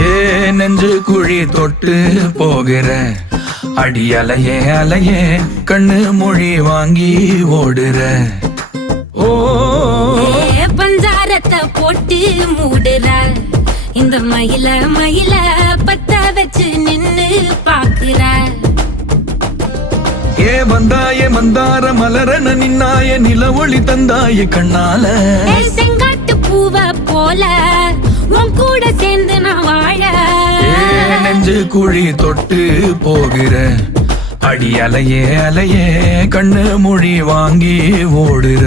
ஏ நெஞ்சு குழி தொட்டு போகிற அடி அலையே அலையே கண்ணு மொழி வாங்கி ஓடுற. ஓ பஞ்சாரத்தை போட்டு மூடுற இந்த மயில மயில பத்த வச்சு நின்னு பாக்குற. ஏ வந்தாய மந்தார மலரன நின்னாய நில ஒளி தந்தாய கண்ணால. செங்காட்டு பூவ போல உன் கூட சேர்ந்து நான் வாழ. நெஞ்சு குழி தொட்டு போகிற அடி அலையே அலையே கண்ணு மொழி வாங்கி ஓடுற.